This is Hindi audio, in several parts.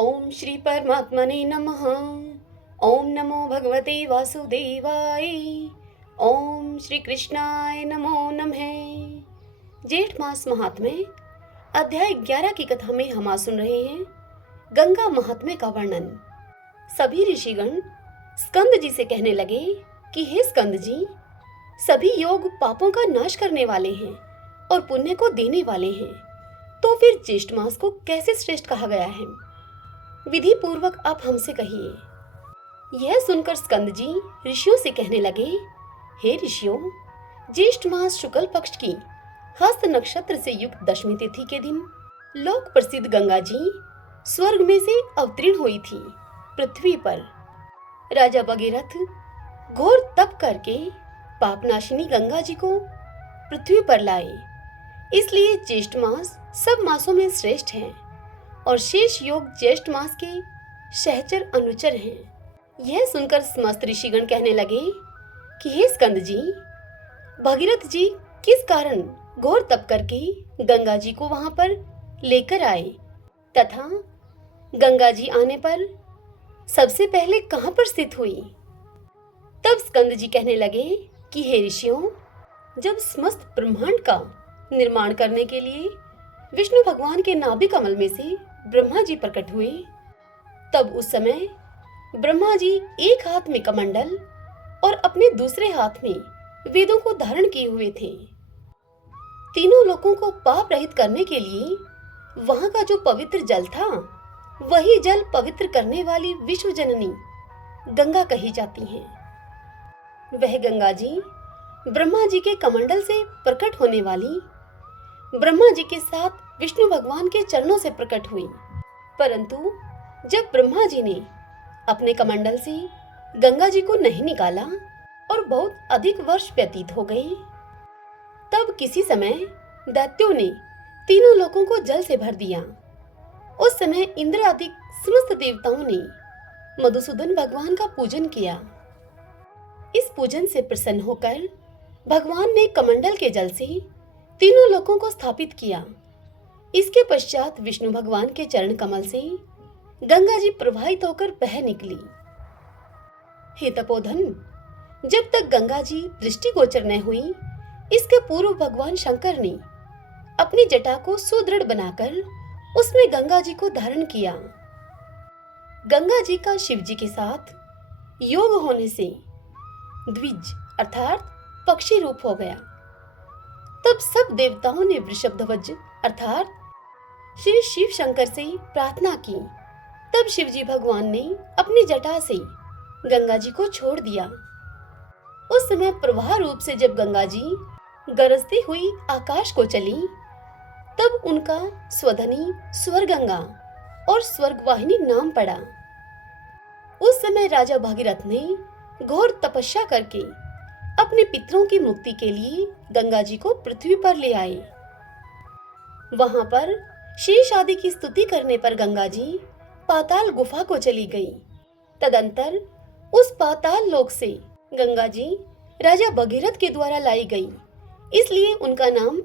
ओम श्री परमात्मने नमः। ओम नमो भगवते वासुदेवाय। ओम श्री कृष्णाय नमो नमः। जेठ मास महात्म्य अध्याय 11 की कथा में हम आज सुन रहे हैं गंगा महात्म्य का वर्णन। सभी ऋषिगण स्कंद जी से कहने लगे कि हे स्कंद जी, सभी योग पापों का नाश करने वाले हैं और पुण्य को देने वाले हैं, तो फिर ज्येष्ठ मास को कैसे श्रेष्ठ कहा गया है? विधि पूर्वक आप हमसे कहिए। यह सुनकर स्कंद जी ऋषियों से कहने लगे, हे ऋषियों, ज्येष्ठ मास शुक्ल पक्ष की हस्त नक्षत्र से युक्त दशमी तिथि के दिन लोक प्रसिद्ध गंगा जी स्वर्ग में से अवतीर्ण हुई थी पृथ्वी पर। राजा भगीरथ घोर तप करके पापनाशिनी गंगा जी को पृथ्वी पर लाए। इसलिए ज्येष्ठ मास सब मासों में श्रेष्ठ है और शेष योग ज्येष्ठ मास के सहचर अनुचर हैं। यह सुनकर समस्त ऋषिगण कहने लगे कि हे स्कंद जी, भगीरथ जी किस कारण घोर तप करके गंगा जी को वहां पर लेकर आए तथा गंगा जी आने पर सबसे पहले कहां पर स्थित हुई? तब स्कंद जी कहने लगे कि हे ऋषियों, जब समस्त ब्रह्मांड का निर्माण करने के लिए विष्णु भगवान के नाभि कमल में से ब्रह्मा जी प्रकट हुए, तब उस समय ब्रह्मा जी एक हाथ में कमंडल और अपने दूसरे हाथ में वेदों को धारण किए हुए थे। तीनों लोगों को पाप रहित करने के लिए वहां का जो पवित्र जल था, वही जल पवित्र करने वाली विश्व जननी गंगा कही जाती है। वह गंगा जी ब्रह्मा जी के कमंडल से प्रकट होने वाली ब्रह्मा जी के साथ विष्णु भगवान के चरणों से प्रकट हुई। परंतु जब ब्रह्मा जी ने अपने कमंडल से गंगा जी को नहीं निकाला और बहुत अधिक वर्ष व्यतीत हो गए, तब किसी समय दैत्यों ने तीनों लोकों को जल से भर दिया। उस समय इंद्र आदि समस्त देवताओं ने मधुसूदन भगवान का पूजन किया। इस पूजन से प्रसन्न होकर भगवान ने कमंडल के जल से तीनों लोकों को स्थापित किया। इसके पश्चात विष्णु भगवान के चरण कमल से गंगा जी प्रवाहित होकर बह निकली। हे तपोधन, जब तक गंगा जी दृष्टिगोचर न हुई, इसके पूर्व भगवान शंकर ने अपनी जटा को सुदृढ़ बनाकर उसमें गंगा जी को धारण किया। गंगा जी का शिव जी के साथ योग होने से द्विज अर्थात पक्षी रूप हो गया। तब सब देवताओं ने वृषभध्वज अर्थात श्री शिव शंकर से प्रार्थना की। तब शिवजी भगवान ने अपनी जटा से गंगा जी को छोड़ दिया। उस समय प्रवाह रूप से जब गंगा जी गरजती हुई आकाश को चली, तब उनका स्वधनी स्वरगंगा और स्वर्गवाहिनी नाम पड़ा। उस समय राजा भागीरथ ने घोर तपस्या करके अपने पितरों की मुक्ति के लिए गंगा जी को पृथ्वी पर ले आए। वहां पर शेष आदि की स्तुति करने पर गंगा जी पाताल गुफा को चली गई। तदंतर उस पाताल लोक से गंगा जी राजा भगीरथ के द्वारा लाई गई, इसलिए उनका नाम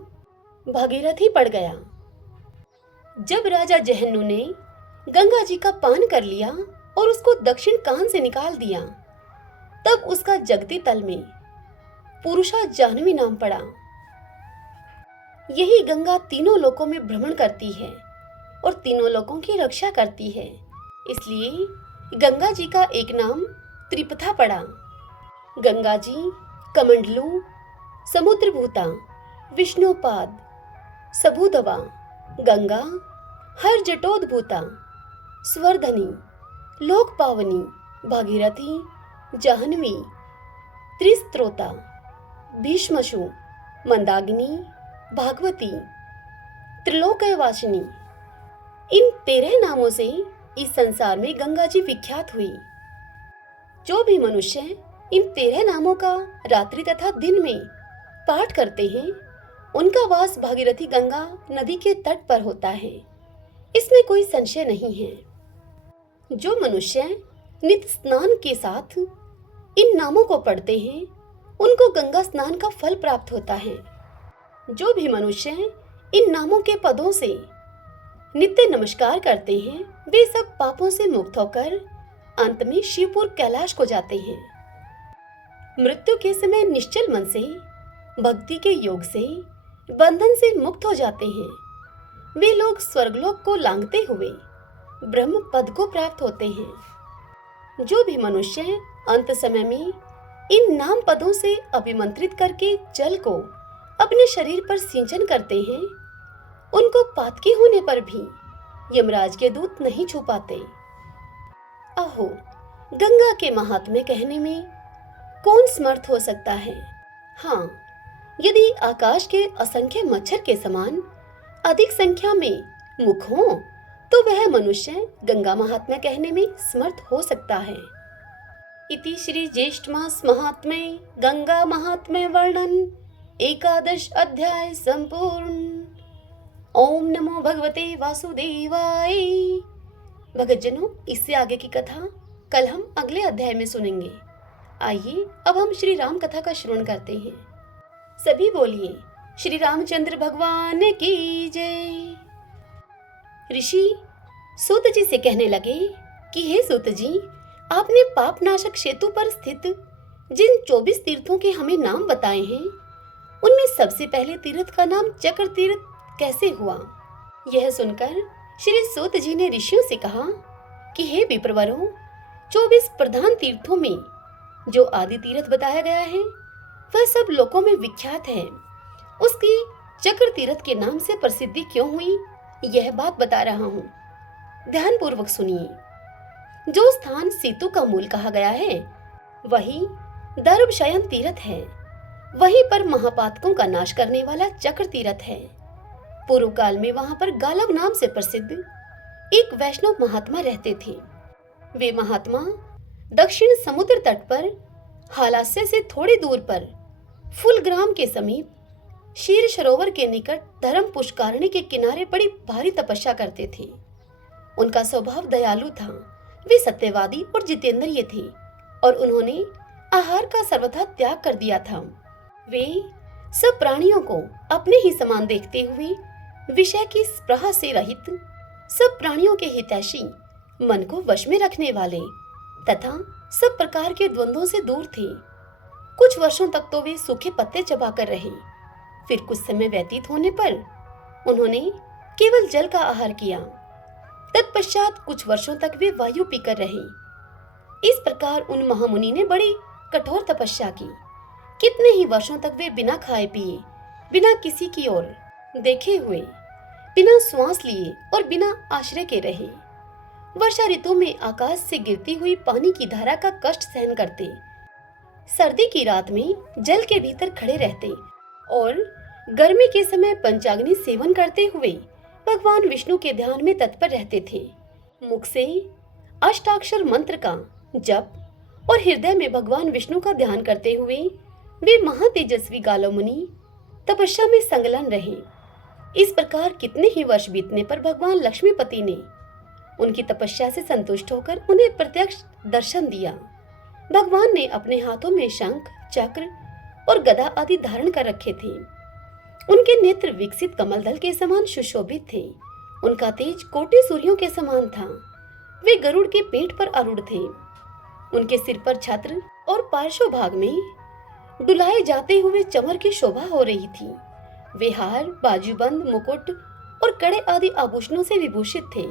भागीरथ ही पड़ गया। जब राजा जहन्नु ने गंगा जी का पान कर लिया और उसको दक्षिण कान से निकाल दिया, तब उसका जगती तल में पुरुषा जाह्नवी नाम पड़ा। यही गंगा तीनों लोकों में भ्रमण करती है और तीनों लोकों की रक्षा करती है, इसलिए गंगा जी का एक नाम त्रिपथा पड़ा। गंगा जी कमंडलू, समुद्रभूता, विष्णुपाद, सबूदवा, गंगा हर जटोद्भूता, स्वरधनी, लोक पावनी, भागीरथी, जाह्नवी, त्रिस्त्रोता, भीष्मशु, मंदाकिनी, भागवती, त्रिलोकवासिनी, इन 13 नामों से इस संसार में गंगा जी विख्यात हुई। जो भी मनुष्य इन 13 नामों का रात्रि तथा दिन में पाठ करते हैं, उनका वास भागीरथी गंगा नदी के तट पर होता है, इसमें कोई संशय नहीं है। जो मनुष्य नित्य स्नान के साथ इन नामों को पढ़ते हैं, उनको गंगा स्नान का फल प्राप्त होता है। जो भी मनुष्य इन नामों के पदों से नित्य नमस्कार करते हैं, वे सब पापों से मुक्त होकर अंत में शिवपुर कैलाश को जाते हैं। मृत्यु के समय निश्चल मन से भक्ति के योग से बंधन से मुक्त हो जाते हैं। वे लोग स्वर्गलोक को लांघते हुए ब्रह्म पद को प्राप्त होते हैं। जो भी मनुष्य अंत समय में इन नाम पदों से अभिमंत्रित करके जल को अपने शरीर पर सिंचन करते हैं, उनको पातकी होने पर भी यमराज के दूत नहीं छू पाते। आहो, गंगा के महात्म्य कहने में कौन समर्थ हो सकता है। हाँ, यदि आकाश के असंख्य मच्छर के समान अधिक संख्या में मुख हो तो वह मनुष्य गंगा महात्म्य कहने में समर्थ हो सकता है। इति श्री ज्येष्ठ मास महात्म्ये गंगा महात्म्य वर्णन 11 अध्याय संपूर्ण। ओम नमो भगवते वासुदेवाय। भगतजनों, इससे आगे की कथा कल हम अगले अध्याय में सुनेंगे। आइए अब हम श्री राम कथा का श्रवण करते हैं। सभी बोलिए श्री रामचंद्र भगवान की जय। ऋषि सूत जी से कहने लगे कि हे सूत जी, आपने पाप नाशक सेतु पर स्थित जिन 24 तीर्थों के हमें नाम बताए हैं, उनमें सबसे पहले तीर्थ का नाम चक्र तीर्थ कैसे हुआ। यह सुनकर श्री सूत जी ने ऋषियों से कहा कि हे विप्रवरों, 24 प्रधान तीर्थों में जो आदि तीर्थ बताया गया है वह सब लोकों में विख्यात है। उसकी चक्र तीर्थ के नाम से प्रसिद्धि क्यों हुई, यह बात बता रहा हूँ। ध्यान पूर्वक सुनिए। जो स्थान सेतु का मूल कहा गया है वही दर्भशयन तीर्थ है। वहीं पर महापातकों का नाश करने वाला चक्र तीर्थ है। पूर्व काल में वहां पर गालव नाम से प्रसिद्ध एक वैष्णव महात्मा रहते थे। वे महात्मा दक्षिण समुद्र तट पर हालास्य से थोड़ी दूर पर फुलग्राम के समीप क्षीर सरोवर के निकट धर्म पुष्कारणी के किनारे बड़ी भारी तपस्या करते थे। उनका स्वभाव दयालु था। वे सत्यवादी और जितेंद्रिय थे और उन्होंने आहार का सर्वथा त्याग कर दिया था। वे सब प्राणियों को अपने ही समान देखते हुए विषय की स्पृहा से रहित, सब प्राणियों के हितैषी, मन को वश में रखने वाले तथा सब प्रकार के द्वंद्वों से दूर थे। कुछ वर्षों तक तो वे सूखे पत्ते चबाकर रहे। फिर कुछ समय व्यतीत होने पर उन्होंने केवल जल का आहार किया। तत्पश्चात कुछ वर्षों तक वे वायु पीकर रहे। इस प्रकार उन महामुनि ने बड़ी कठोर तपस्या की। कितने ही वर्षों तक वे बिना खाए पिए, बिना किसी की ओर देखे हुए, बिना श्वास लिए और बिना आश्रय के रहे। वर्षा ऋतु में आकाश से गिरती हुई पानी की धारा का कष्ट सहन करते, सर्दी की रात में जल के भीतर खड़े रहते और गर्मी के समय पंचाग्नि सेवन करते हुए भगवान विष्णु के ध्यान में तत्पर रहते थे। मुख से अष्टाक्षर मंत्र का जप और हृदय में भगवान विष्णु का ध्यान करते हुए वे महातेजस्वी गालव मुनि तपस्या में संलग्न रहे। इस प्रकार कितने ही वर्ष बीतने पर भगवान लक्ष्मीपति ने उनकी तपस्या से संतुष्ट होकर उन्हें प्रत्यक्ष दर्शन दिया। भगवान ने अपने हाथों में शंख, चक्र और गदा आदि धारण कर रखे थे। उनके नेत्र विकसित कमलदल के समान सुशोभित थे। उनका तेज कोटि सूर्यों के समान था। वे गरुड़ के पीठ पर आरूढ़ थे। उनके सिर पर छत्र और पार्श्व भाग में डुलाए जाते हुए चमर की शोभा हो रही थी। वे हार, बाजूबंद, मुकुट और कड़े आदि आभूषणों से विभूषित थे।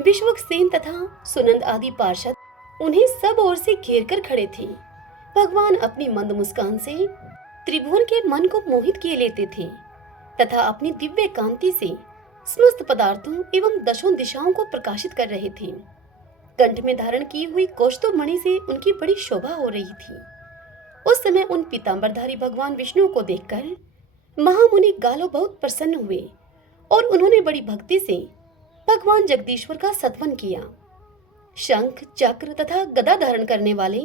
विश्वक्सेन तथा सुनंद आदि पार्षद उन्हें सब ओर से घेर कर खड़े थे। भगवान अपनी मंद मुस्कान से त्रिभुवन के मन को मोहित किए लेते थे तथा अपनी दिव्य कांति से समस्त पदार्थों एवं दशों दिशाओं को प्रकाशित कर रहे थे। कंठ में धारण की हुई कौस्तुभ मणि से उनकी बड़ी शोभा हो रही थी। उस समय उन पीतांबरधारी भगवान विष्णु को देखकर महामुनि गालो बहुत प्रसन्न हुए और उन्होंने बड़ी भक्ति से भगवान जगदीश्वर का सत्वन किया। शंख, चक्र तथा गदा धारण करने वाले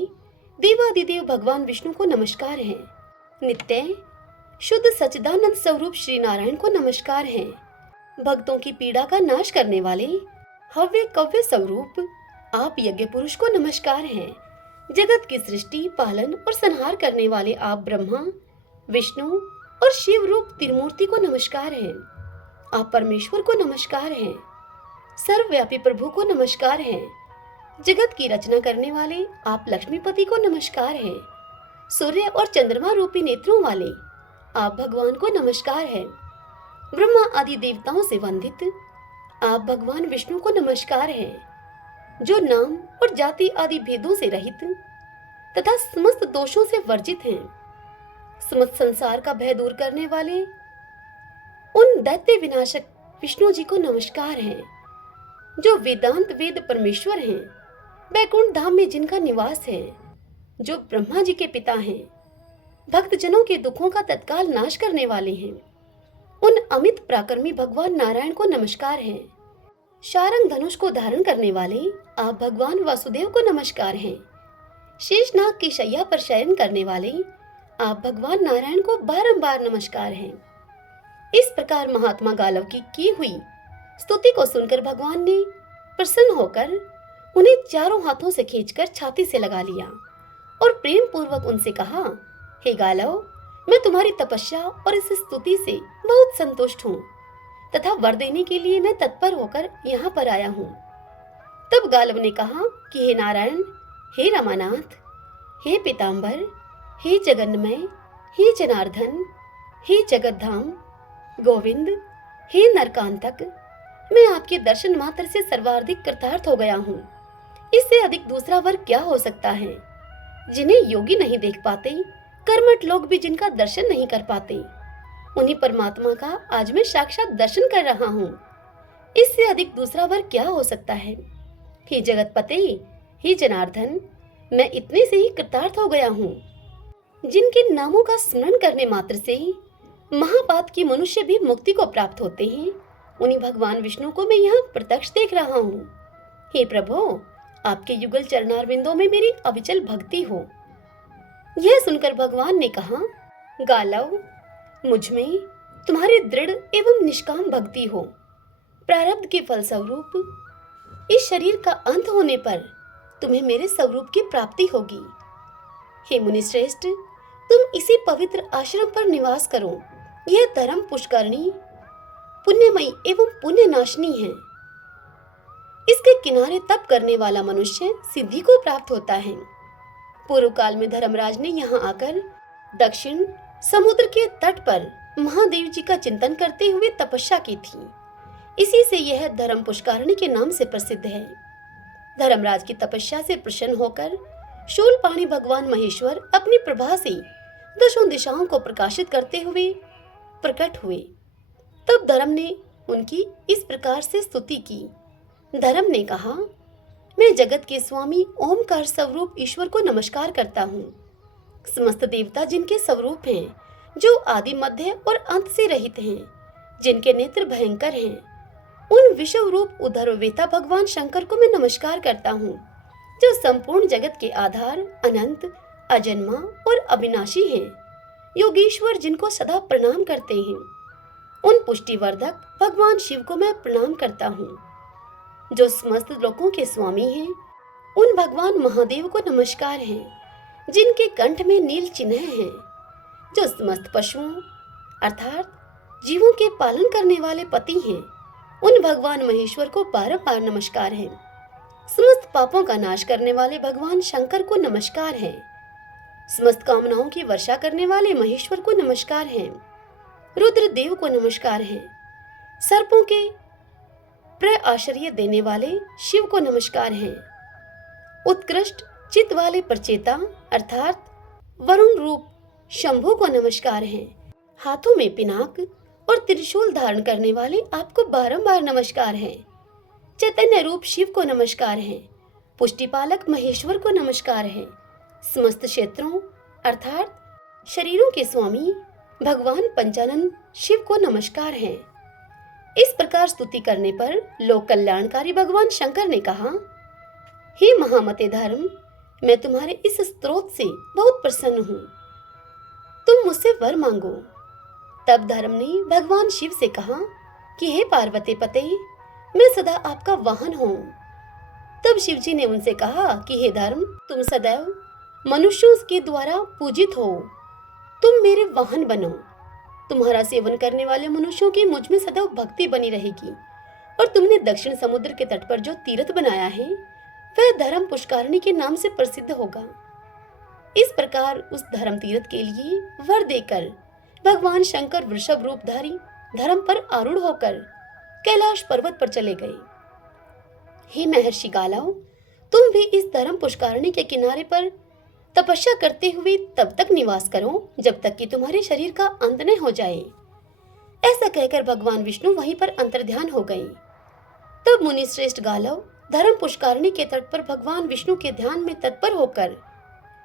देवादिदेव भगवान विष्णु को नमस्कार है। नित्य शुद्ध सच्चिदानंद स्वरूप श्री नारायण को नमस्कार है। भक्तों की पीड़ा का नाश करने वाले हव्य कव्य स्वरूप आप यज्ञ पुरुष को नमस्कार है। जगत की सृष्टि, पालन और संहार करने वाले आप ब्रह्मा, विष्णु और शिव रूप त्रिमूर्ति को नमस्कार है। आप परमेश्वर को नमस्कार है। सर्वव्यापी प्रभु को नमस्कार है। जगत की रचना करने वाले आप लक्ष्मीपति को नमस्कार है। सूर्य और चंद्रमा रूपी नेत्रों वाले आप भगवान को नमस्कार है। ब्रह्मा आदि देवताओं से वंदित आप भगवान विष्णु को नमस्कार है, जो नाम और जाति आदि भेदों से रहित तथा समस्त दोषों से वर्जित हैं। समस्त संसार का भय दूर करने वाले उन दैत्य विनाशक विष्णु जी को नमस्कार है, जो वेदांत वेद परमेश्वर हैं, बैकुंठ धाम में जिनका निवास है, जो ब्रह्मा जी के पिता हैं, भक्त जनों के दुखों का तत्काल नाश करने वाले हैं। उन अमित पराक्रमी भगवान नारायण को नमस्कार है। शारंग धनुष को धारण करने वाले आप भगवान वासुदेव को नमस्कार हैं। शेषनाग की शैया पर शयन करने वाले आप भगवान नारायण को बारंबार नमस्कार हैं। इस प्रकार महात्मा गालव की हुई स्तुति को सुनकर भगवान ने प्रसन्न होकर उन्हें चारों हाथों से खींचकर छाती से लगा लिया और प्रेम पूर्वक उनसे कहा, हे गालव, मैं तुम्हारी तपस्या और इस स्तुति से बहुत संतुष्ट हूँ तथा वर देने के लिए मैं तत्पर होकर यहाँ पर आया हूँ। तब गालव ने कहा कि हे नारायण, हे रमानाथ, हे पीताम्बर, हे जगन्मय, हे जनार्दन, हे जगतधाम गोविंद, हे नरकांतक, मैं आपके दर्शन मात्र से सर्वाधिक कृतार्थ हो गया हूँ। इससे अधिक दूसरा वर क्या हो सकता है? जिन्हें योगी नहीं देख पाते, कर्मठ लोग भी जिनका दर्शन नहीं कर पाते, उन्हीं परमात्मा का आज मैं साक्षात दर्शन कर रहा हूँ। इससे अधिक दूसरा वर क्या हो सकता है? हे जगतपते, हे जनार्दन, मैं इतने से ही कृतार्थ हो गया हूँ। जिनके नामों का स्मरण करने मात्र से ही महापात की मनुष्य भी मुक्ति को प्राप्त होते हैं, उन्हीं भगवान विष्णु को मैं यहाँ प्रत्यक्ष देख रहा हूँ। हे प्रभु, आपके युगल चरणारविंदों में मेरी अविचल भक्ति हो। यह सुनकर भगवान ने कहा, गालव, मुझ में तुम्हारी दृढ़ एवं निष्काम भक्ति हो। प्रारब्ध के फलस्वरूप इस शरीर का अंत होने पर तुम्हें मेरे स्वरूप की प्राप्ति होगी। हे मुनिश्रेष्ठ, तुम इसी पवित्र आश्रम पर निवास करो। यह धर्म पुष्करणी पुण्यमयी एवं पुण्य नाशनी है। इसके किनारे तप करने वाला मनुष्य सिद्धि को प्राप्त होता है। पूर्व काल में धर्मराज ने यहाँ आकर दक्षिण समुद्र के तट पर महादेव जी का चिंतन करते हुए तपस्या की थी। इसी से यह धर्म पुष्करणी के नाम से प्रसिद्ध है। धर्मराज की तपस्या से प्रसन्न होकर शूलपाणी भगवान महेश्वर अपनी प्रभा से दशों दिशाओं को प्रकाशित करते हुए प्रकट हुए। तब धर्म ने उनकी इस प्रकार से स्तुति की। धर्म ने कहा, मैं जगत के स्वामी ओमकार स्वरूप ईश्वर को नमस्कार करता हूँ। समस्त देवता जिनके स्वरूप हैं, जो आदि मध्य और अंत से रहित हैं, जिनके नेत्र भयंकर हैं, उन विश्व रूप उधर्ववेता भगवान शंकर को मैं नमस्कार करता हूँ, जो संपूर्ण जगत के आधार, अनंत, अजन्मा और अविनाशी हैं। योगीश्वर जिनको सदा प्रणाम करते हैं, उन पुष्टिवर्धक भगवान शिव को मैं प्रणाम करता हूँ, जो समस्त लोकों के स्वामी हैं। उन भगवान महादेव को नमस्कार है, जिनके कंठ में नील चिन्ह है, जो समस्त पशुओं अर्थात जीवों के पालन करने वाले पति हैं। उन भगवान महेश्वर को बारंबार नमस्कार है। समस्त पापों का नाश करने वाले भगवान शंकर को नमस्कार है। समस्त कामनाओं की वर्षा करने वाले महेश्वर को नमस्कार है। रुद्र देव को नमस्कार है। सर्पों के प्रआश्रय देने वाले शिव को नमस्कार है। उत्कृष्ट चित्त वाले प्रचेता अर्थात वरुण रूप शंभु को नमस्कार है। हाथों में पिनाक और त्रिशूल धारण करने वाले आपको बारंबार नमस्कार है। चैतन्य रूप शिव को नमस्कार है। पुष्टिपालक महेश्वर को नमस्कार है। समस्त क्षेत्रों अर्थात शरीरों के स्वामी भगवान पंचानन शिव को नमस्कार है। इस प्रकार स्तुति करने पर लोक कल्याणकारी भगवान शंकर ने कहा, हे महामते धर्म, मैं तुम्हारे इस स्तोत्र से बहुत प्रसन्न हूँ। तुम मुझसे वर मांगो। तब धर्म ने भगवान शिव से कहा कि हे पार्वती पते, मैं सदा आपका वाहन हूँ। तब शिव जी ने उनसे कहा कि हे धर्म, तुम सदैव मनुष्यों के द्वारा पूजित हो, तुम मेरे वाहन बनो। तुम्हारा सेवन करने वाले मनुष्यों की मुझ में सदैव भक्ति बनी रहेगी। और तुमने दक्षिण समुद्र के तट पर जो तीर्थ बनाया है वह धर्म पुष्करिणी के नाम से प्रसिद्ध होगा। इस प्रकार उस धर्म तीर्थ के लिए वर देकर भगवान शंकर वृषभ रूपधारी धर्म पर आरूढ़ होकर कैलाश पर्वत पर चले गए। हे महर्षि गालव, तुम भी इस धर्म पुष्करिणी के किनारे पर तपस्या करते हुए तब तक निवास करो जब तक कि तुम्हारे शरीर का अंत न हो जाए। ऐसा कहकर भगवान विष्णु वहीं पर अंतर्ध्यान हो गए। तब मुनि श्रेष्ठ गालव धर्म पुष्करिणी के तट पर भगवान विष्णु के ध्यान में तत्पर होकर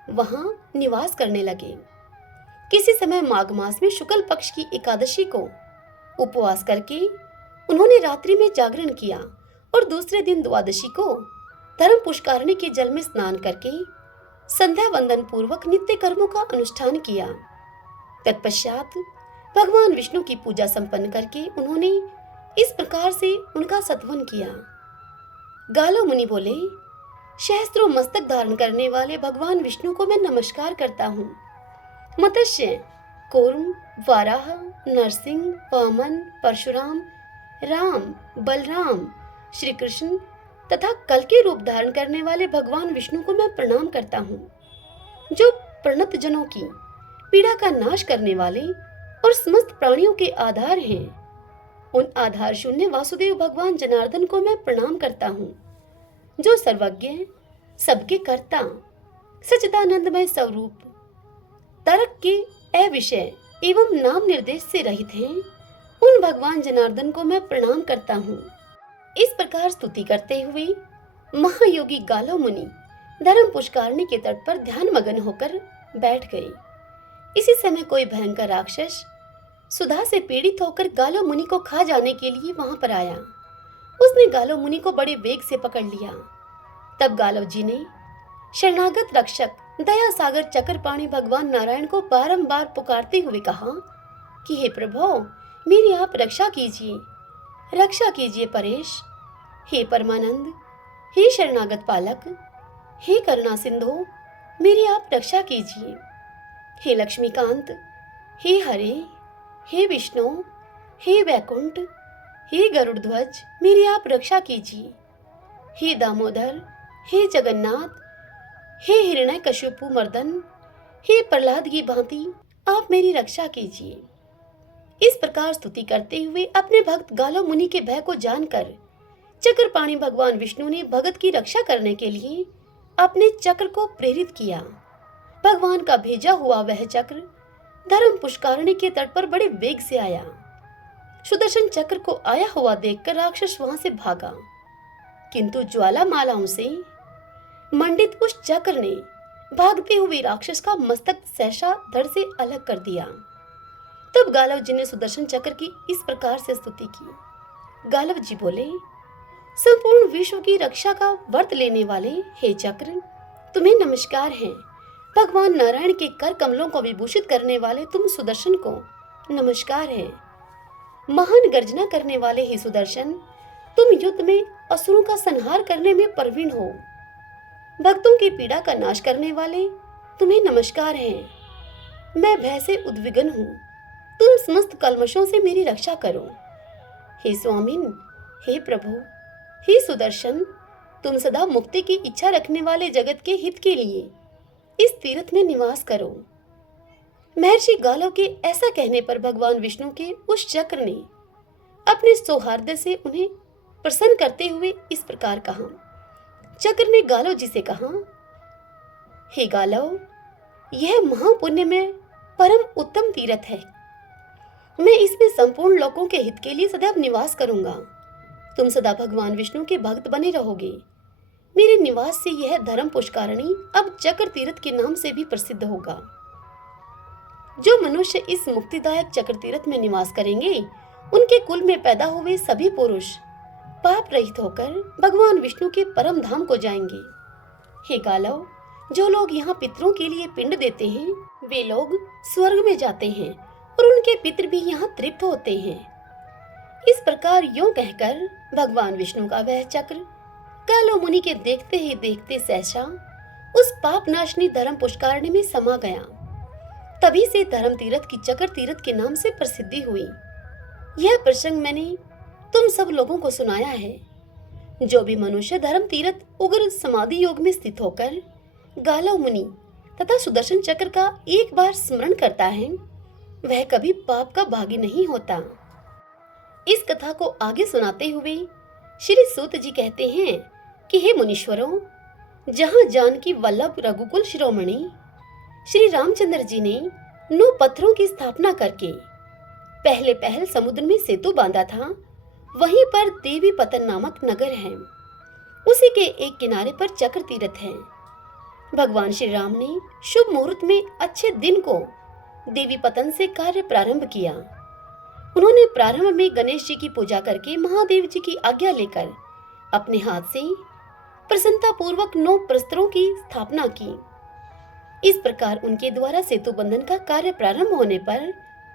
वहां निवास करने लगे। किसी समय माघ मास में शुक्ल पक्ष की एकादशी को उपवास करके उन्होंने रात्रि में जागरण किया और दूसरे दिन द्वादशी को धर्म पुष्करिणी के जल में स्नान करके संध्या वंदन पूर्वक नित्य कर्मों का अनुष्ठान किया। तत्पश्चात भगवान विष्णु की पूजा संपन्न करके उन्होंने इस प्रकार से उनका सत्वन किया। गालव मुनि बोले, सहस्त्रों मस्तक धारण करने वाले भगवान विष्णु को मैं नमस्कार करता हूँ। मत्स्य, कूर्म, वाराह, नरसिंह, वामन, परशुराम, राम, बलराम, श्री कृष्ण तथा कल के रूप धारण करने वाले भगवान विष्णु को मैं प्रणाम करता हूँ, जो प्रणत जनों की पीड़ा का नाश करने वाले और समस्त प्राणियों के आधार हैं। उन आधार शून्य वासुदेव भगवान जनार्दन को मैं प्रणाम करता हूँ, जो सर्वज्ञ, सबके कर्ता, सच्चिदानंदमय स्वरूप, तर्क के अविषय एवं नाम निर्देश से रहित हैं। उन भगवान जनार्दन को मैं प्रणाम करता हूँ। इस प्रकार स्तुति करते हुए महायोगी गालव मुनि धर्म पुष्करिणी के तट पर ध्यान मगन होकर बैठ गए। इसी समय कोई भयंकर राक्षस सुधा से पीड़ित होकर गालव मुनि को खा जाने के लिए वहां पर आया। उसने गालव मुनि को बड़े वेग से पकड़ लिया। तब गालव जी ने शरणागत रक्षक दया सागर चक्रपाणी भगवान नारायण को बारंबार पुकारते हुए कहा कि हे प्रभु, मेरी आप रक्षा कीजिए, रक्षा कीजिए परेश। हे परमानंद, हे शरणागत पालक, हे करुणा सिंधु, मेरी आप रक्षा कीजिए। हे लक्ष्मीकांत, हे हरे, हे विष्णु, हे वैकुंठ, हे गरुड़ ध्वज, मेरी आप रक्षा कीजिए। हे दामोदर, हे जगन्नाथ, हे हिरण्यकशिपु मर्दन, हे प्रहलाद की भांति आप मेरी रक्षा कीजिए। इस प्रकार स्तुति करते हुए अपने भक्त गालव मुनि के भय को जानकर चक्रपाणी भगवान विष्णु ने भगत की रक्षा करने के लिए अपने चक्र को प्रेरित किया। भगवान का भेजा हुआ वह चक्र धर्म पुष्करिणी के तट पर बड़े वेग से आया। सुदर्शन चक्र को आया हुआ देखकर राक्षस वहां से भागा, किंतु ज्वालामालाओं से मंडित उस चक्र ने भागते हुए राक्षस का मस्तक सहसा धड़ से अलग कर दिया। तब गालव जी ने सुदर्शन चक्र की इस प्रकार से स्तुति की। गालव जी बोले, संपूर्ण विश्व की रक्षा का व्रत लेने वाले हे चक्र, तुम्हें नमस्कार है। भगवान नारायण के कर कमलों को विभूषित करने वाले तुम सुदर्शन को नमस्कार है। महान गर्जना करने वाले हे सुदर्शन, तुम युद्ध में असुरों का संहार करने में प्रवीण हो। भक्तों की पीड़ा का नाश करने वाले तुम्हें नमस्कार है। मैं भय से उद्विग्न हूँ, तुम समस्त कल्मशों से मेरी रक्षा करो। हे स्वामिन, हे प्रभु, हे सुदर्शन, तुम सदा मुक्ति की इच्छा रखने वाले जगत के हित के लिए इस तीर्थ में निवास करो। महर्षि गालव के ऐसा कहने पर भगवान विष्णु के उस चक्र ने अपने सौहार्द से उन्हें प्रसन्न करते हुए इस प्रकार कहा। चक्र ने गालव जी से कहा, हे गालव, यह महापुण्य में परम उत्तम तीर्थ है। मैं इसमें संपूर्ण लोगों के हित के लिए सदैव निवास करूंगा। तुम सदा भगवान विष्णु के भक्त बने रहोगे। मेरे निवास से यह धर्म पुष्करिणी अब चक्र तीर्थ के नाम से भी प्रसिद्ध होगा। जो मनुष्य इस मुक्तिदायक चक्र तीर्थ में निवास करेंगे, उनके कुल में पैदा हुए सभी पुरुष पाप रहित होकर भगवान विष्णु के परम धाम को जाएंगे। हे गालव, जो लोग यहाँ पितरों के लिए पिंड देते हैं, वे लोग स्वर्ग में जाते हैं और उनके पितर भी यहाँ तृप्त होते हैं। इस प्रकार यूं कहकर भगवान विष्णु का वह चक्र गालव मुनि के देखते ही देखते सहसा उस पाप नाशनी धर्म पुष्करिणी में समा गया। तभी से धर्म तीर्थ की चक्र तीर्थ के नाम से प्रसिद्धि हुई। यह प्रसंग मैंने तुम सब लोगों को सुनाया है। जो भी मनुष्य धर्म तीर्थ उग्र समाधि योग में स्थित होकर गालव मुनि तथा सुदर्शन चक्र का एक बार स्मरण करता है, वह कभी पाप का भागी नहीं होता। इस कथा को आगे सुनाते हुए श्री सूत जी कहते हैं कि हे मुनीश्वरों, जहां जानकी वल्लभ रघुकुल शिरोमणि श्री रामचंद्र जी ने 9 पत्थरों की स्थापना करके पहले पहल समुद्र में सेतु बांधा था, वहीं पर देवी पतन नामक नगर है। उसी के एक किनारे पर चक्र तीर्थ है। भगवान श्री राम ने शुभ मुहूर्त में अच्छे दिन को देवी पतन से कार्य प्रारंभ किया। उन्होंने प्रारंभ में गणेश जी की पूजा करके महादेव जी की आज्ञा लेकर अपने हाथ से प्रसन्नता पूर्वक 9 प्रस्तरों की स्थापना की। इस प्रकार उनके द्वारा सेतु बंधन का कार्य प्रारंभ होने पर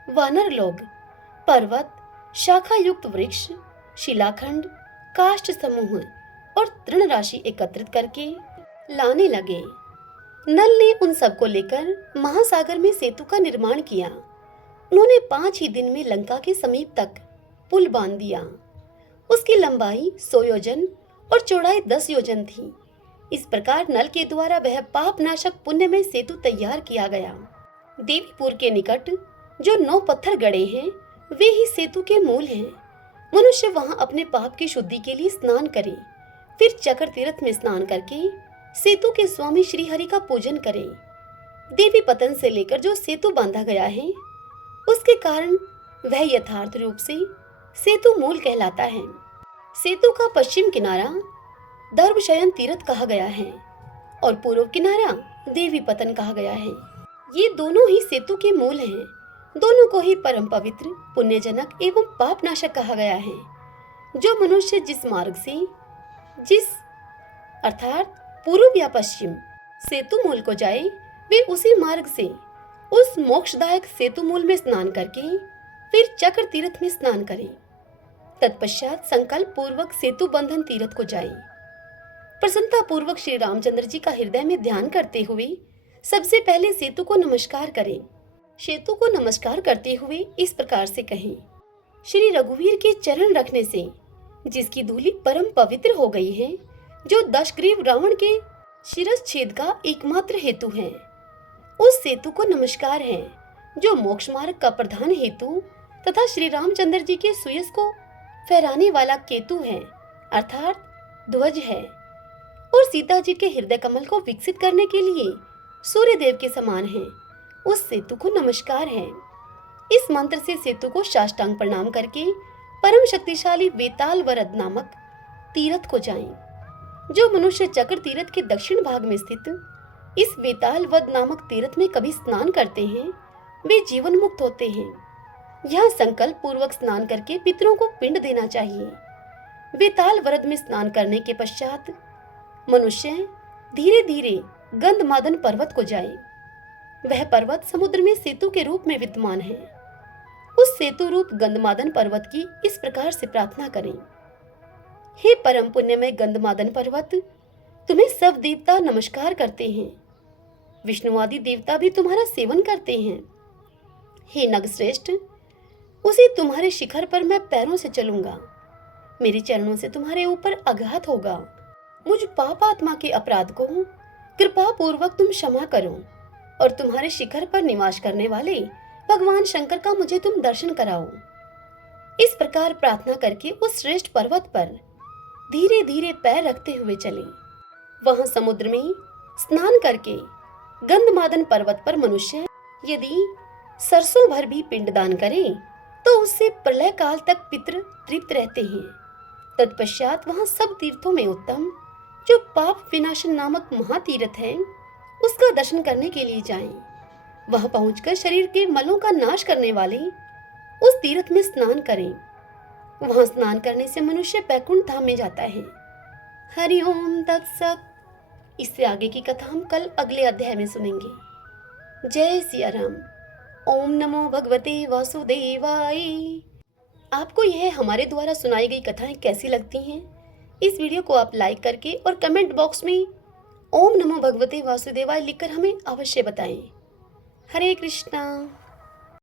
वानर लोग पर्वत, शाखा युक्त वृक्ष, शिलाखंड, काष्ठ समूह और तृण राशि एकत्रित करके लाने लगे। नल ने उन सबको लेकर महासागर में सेतु का निर्माण किया। उन्होंने 5 ही दिन में लंका के समीप तक पुल बांध दिया। उसकी लंबाई 100 योजन और चौड़ाई 10 योजन थी। इस प्रकार नल के द्वारा वह पाप नाशक पुण्य में सेतु तैयार किया गया। देवीपुर के निकट जो 9 पत्थर गड़े हैं, वे ही सेतु के मूल हैं। मनुष्य वहां अपने पाप की शुद्धि के लिए स्नान करे, फिर चक्र तीर्थ में स्नान करके सेतु के स्वामी श्री हरि का पूजन करे। देवी पतन से लेकर जो सेतु बांधा गया है, उसके कारण वह यथार्थ रूप से सेतु मूल कहलाता है। सेतु का पश्चिम किनारा दर्भशयन तीर्थ कहा गया है और पूर्व किनारा देवी पतन कहा गया है। ये दोनों ही सेतु के मूल हैं। दोनों को ही परम पवित्र, पुण्यजनक एवं पाप नाशक कहा गया है। जो मनुष्य जिस मार्ग से, अर्थात पूर्व या पश्चिम सेतु मूल को जाए, वे उसी मार्ग से उस मोक्षदायक सेतु मूल में स्नान करके फिर चक्र तीर्थ में स्नान करें। तत्पश्चात संकल्प पूर्वक सेतु बंधन तीर्थ को जाए। प्रसन्नता पूर्वक श्री रामचंद्र जी का हृदय में ध्यान करते हुए सबसे पहले सेतु को नमस्कार करें। सेतु को नमस्कार करते हुए इस प्रकार से कहें, श्री रघुवीर के चरण रखने से जिसकी धूलि परम पवित्र हो गई है, जो दशग्रीव रावण के शिरच्छेद का एकमात्र हेतु है, उस सेतु को नमस्कार है जो मोक्ष मार्ग का प्रधान हेतु तथा श्री रामचंद्र जी के सुयस को फहराने वाला केतु है, अर्थात ध्वज है, और सीता जी के हृदय कमल को विकसित करने के लिए सूर्य देव के समान है। उस सेतु को नमस्कार है। इस मंत्र से सेतु को साष्टांग प्रणाम करके परम शक्तिशाली वेताल वरद नामक तीर्थ को जाएं। जो मनुष्य चक्र तीर्थ के दक्षिण भाग में स्थित इस वेताल वद नामक तीर्थ में कभी स्नान करते हैं, वे जीवन मुक्त होते हैं। यह संकल्प पूर्वक स्नान करके पितरों को पिंड देना चाहिए। वेताल वरद में स्नान करने के पश्चात मनुष्य धीरे धीरे गंधमादन पर्वत को जाए। वह पर्वत समुद्र में सेतु के रूप में विद्यमान है। उस सेतु रूप गंधमादन पर्वत की इस प्रकार से प्रार्थना करें, हे परम पुण्यमय गंधमादन पर्वत, तुम्हें सब देवता नमस्कार करते हैं। विष्णु आदि देवता भी तुम्हारा सेवन करते हैं। हे नगश्रेष्ठ, उसी तुम्हारे शिखर पर मैं पैरों से चलूंगा। मेरे चरणों से तुम्हारे ऊपर आघात होगा। मुझ पापात्मा के अपराध को कृपा पूर्वक तुम क्षमा करो और तुम्हारे शिखर पर निवास करने वाले भगवान शंकर का मुझे तुम दर्शन कराओ। इस प्रकार प्रार्थना करके उस श्रेष्ठ पर्वत पर धीरे धीरे पैर रखते हुए चले। वहां समुद्र में स्नान करके गंधमादन पर्वत पर मनुष्य यदि सरसों भर भी पिंडदान करे तो उससे प्रलय काल तक पितृ तृप्त रहते हैं। तत्पश्चात वहां सब तीर्थों में उत्तम जो पाप विनाशन नामक महातीर्थ है, उसका दर्शन करने के लिए जाएं। वहां पहुंचकर शरीर के मलों का नाश करने वाले उस तीर्थ में स्नान करें। वहां स्नान करने से मनुष्य बैकुंठ धाम में जाता है। हरि ओम तत्सत। इससे आगे की कथा हम कल अगले अध्याय में सुनेंगे। जय सिया राम। ओम नमो भगवते वासुदेवाय। आपको यह हमारे द्वारा सुनाई गई कथाएं कैसी लगती हैं? इस वीडियो को आप लाइक करके और कमेंट बॉक्स में ओम नमो भगवते वासुदेवाय लिखकर हमें अवश्य बताएं। हरे कृष्णा।